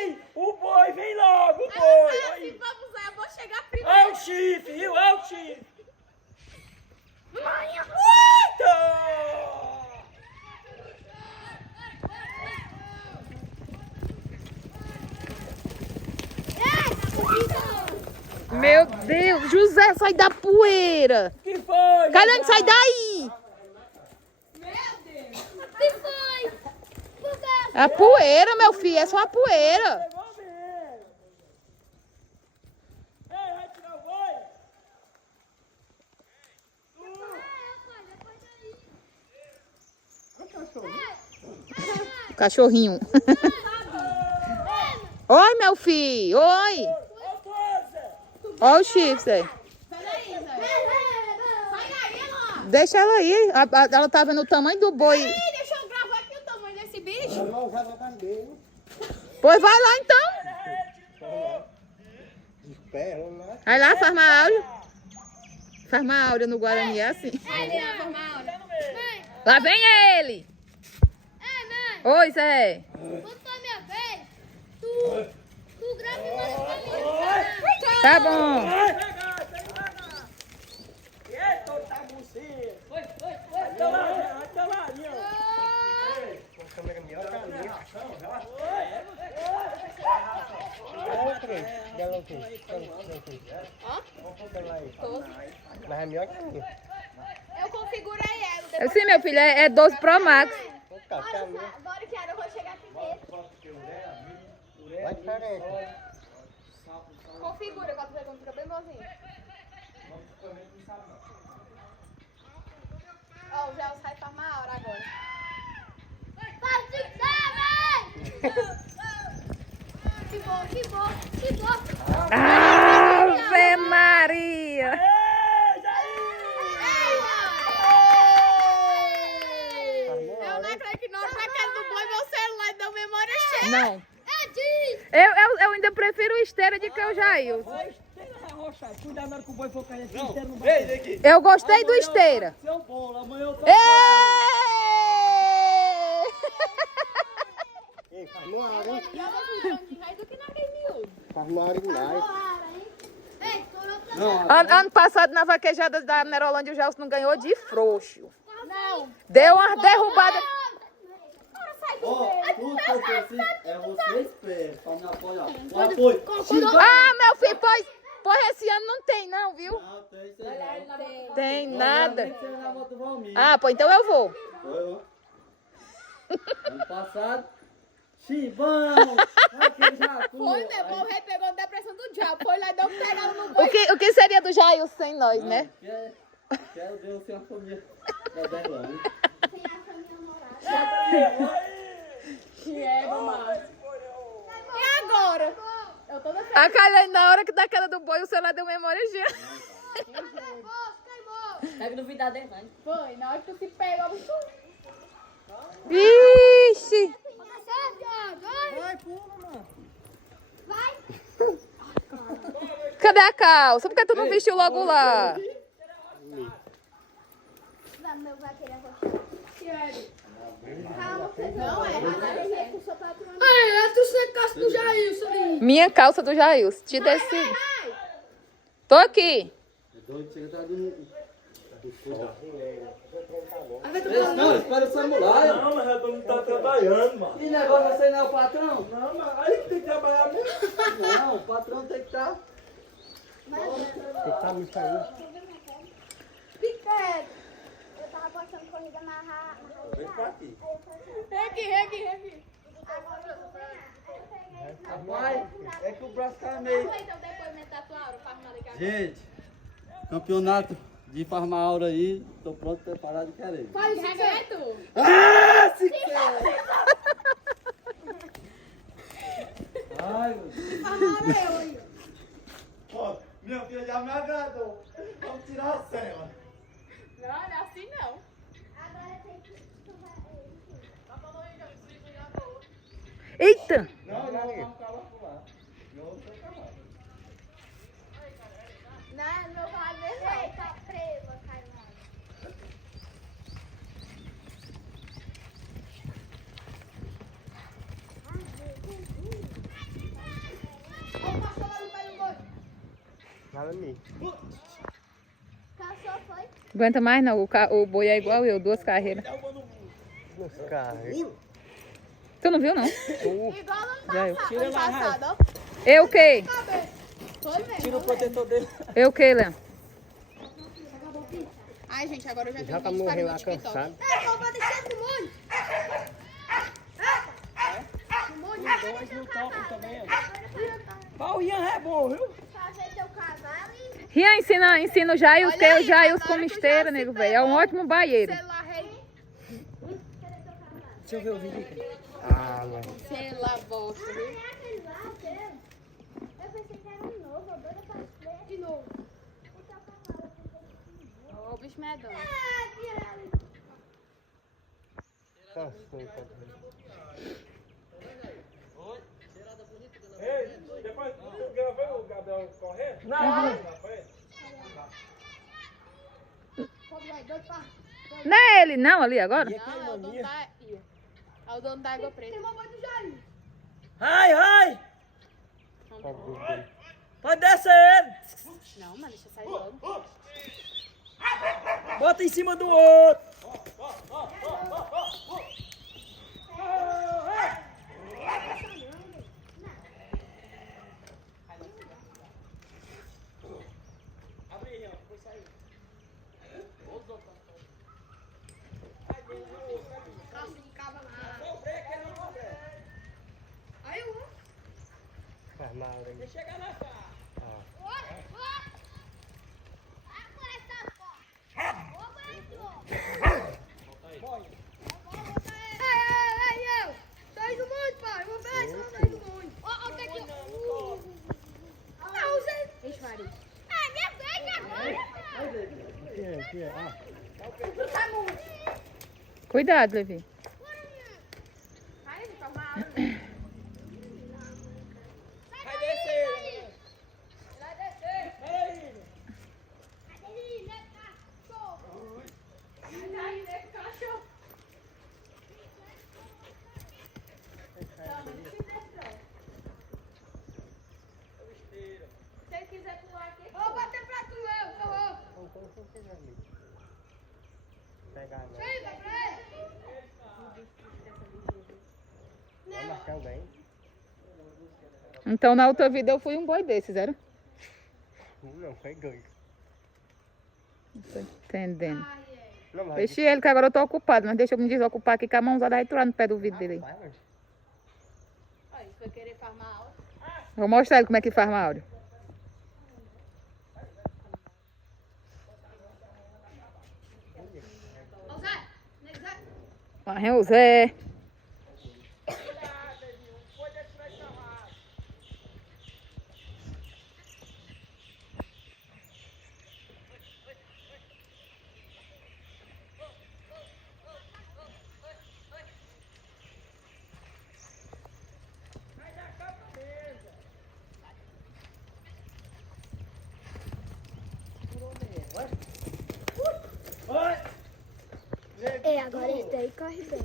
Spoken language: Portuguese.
Ei, o boi, vem logo, o boi. Assim, vamos lá, eu vou chegar primeiro. Olha o chifre, viu? Olha o chifre. Eita! Meu Deus, José, sai da poeira. Que foi? Calhando, sai daí. Que foi? A poeira, meu filho, é só a poeira. Vamos ver. Ei, vai tirar o boi? Cachorrinho. Oi, meu filho, oi. Ô, força. Olha o chifre, Zé. Sai daí, Zé. Sai daí, mano. Deixa ela aí. Ela tá vendo o tamanho do boi. Ih, deixa eu gravar aqui o tamanho desse bicho. Pois vai lá então. Vai lá, faz uma áurea. Faz uma áurea no Guarani, é assim. Ele vai formar a hora. Mãe, Lá vem ele. mãe, Oi, Zé. quando for minha vez, tu grava e manda pra mim. Tá bom. Vai devagar, vai devagar. Eita, tá bucinha. Vai até lá, ó. Eu configurei ela. Sim, meu filho, é 12 Pro Max. Agora que era, eu vou chegar primeiro. Configura, quando você fica bem bonzinho. Ó, o Gel sai pra uma hora agora. Que bom, que bom, que bom. Ave Maria. Eu não acredito que não, pra aquele do boi, meu celular deu memória cheia. Não. É Eu ainda prefiro o esteira de que o Jair. Cuidado na hora que o boi for cair aqui inteiro no banco. aqui. Eu gostei do esteira. Seu bolo, amanhã eu tô... Ê! Faz no ar, hein? mais do que naquele miúdo. Faz no ar demais. Ei, tô Não, Ano passado, na vaquejada da Nerolândia, o Gelson não ganhou de frouxo. Não. Deu uma derrubada. Agora sai do ó, meio. tudo que eu preciso é vocês pés pra me apoiar. O apoio. Ah, meu filho, pois esse ano não tem não, viu? Não, tem isso aí. Tem nada. Você vai na volta do Valmir. Ah, pô, então eu vou. Foi, ó. Ano passado, Chibão, aquele jacu. Foi, meu irmão, o rei pegou a depressão do diabo. Foi lá e deu um pegado no boi. O que seria do Jair sem nós, né? Quero ver você uma família da Berlândia. Sem a família namorada. Que é, mamãe. E agora? Eu tô defendendo. A Calhane, na hora que dá aquela do boi, o celular deu memória já. Queimou. Pega no vidro dele, né? Foi, na hora que tu se pegou, bicho. Vixe! Vai, pula, mano. Vai. Cadê a calça? Por que tu não vestiu logo lá? Meu vai querer roxar. Calma, não é errado. Eu sou patrona. Minha calça do Jailson. Te decidi. Tô aqui. É doido, chega atrás do... Não, espera o samurai. Não, mas eu não tá trabalhando, mano. Que negócio você não é o patrão? Não, mas aí que tem que trabalhar mesmo. Não, o patrão tem que estar. Piquete. Eu tava postando corrida na Vem pra aqui. Aqui. Rapaz, é que o braço tá meio... Então depoimento da tua hora, faz uma ligação. Gente, campeonato de Farmaura aí, tô pronto, preparado e querendo. Faz o segredo. Ah, se quer! Ai, meu Deus. Ó, minha filha já me agradou. Vamos tirar a cela. Não, não é assim não. Eita! Não, vamos calar por lá. Eu vou calar. Não, meu pai não. Tá presa, Caimão. Caçou, foi? Aguenta mais não, o boi é igual eu, 2 carreiras. Tu não viu não? Igual Já ano eu. passado. Ano passado, ó. Eu o quê? Foi mesmo. Tira o protetor dele. Eu o quê, Léo? Ai, gente, agora eu já tenho vídeo para o meu TikTok. É, eu vou deixar no molho. Dois não topam também. Ó, o Ian é bom, viu? Fazer teu cavalo e... Rian, ensina o Jails, que Olha o aí, Jails agora como que o esteira, Jails nego, se velho. É um pegou. ótimo baieiro. Celular rei. Deixa eu ver o vídeo aqui. Sei lá, bosta, viu? Eu pensei que era um novo, eu doida pra ver. De novo. Ô, bicho medonho. Ei, depois tu gravou o Gabriel correndo? Não. Não é ele não ali agora? E Não, aquele é o dono mania? da... É o dono da água preta. Ai, ai! Pode descer ele! Não, mas deixa eu sair logo. Bota em cima do outro! Aí eu vou. Deixa chegar na fase. Sai do monte, pai. Vou ver, sai do monte. Ó, tá aqui. Não, Zé. Ixi, Maria. Ah, minha vez agora. Cuidado, Levi. Aí, ele faz uma aula. Vai descer ele. Vai descer. Peraí. Adeline, cachorro. Adeline, cachorro. Se ele quiser pular aqui, vou bater pra tu, eu vou. Chega, Fred. Então na outra vida eu fui um boi desses, era? Não, foi doido. Não tô entendendo. Não, mas Deixa ele que agora eu tô ocupado, mas deixa eu me desocupar aqui com a mãozada aí tu lá no pé do vidro dele. vai, mas Olha, ele foi querer farmar aula. Vou mostrar ele como é que faz Mauro. Ô, Zé. Zé. Vai, o Zé. Oi! É, agora esse daí corre bem.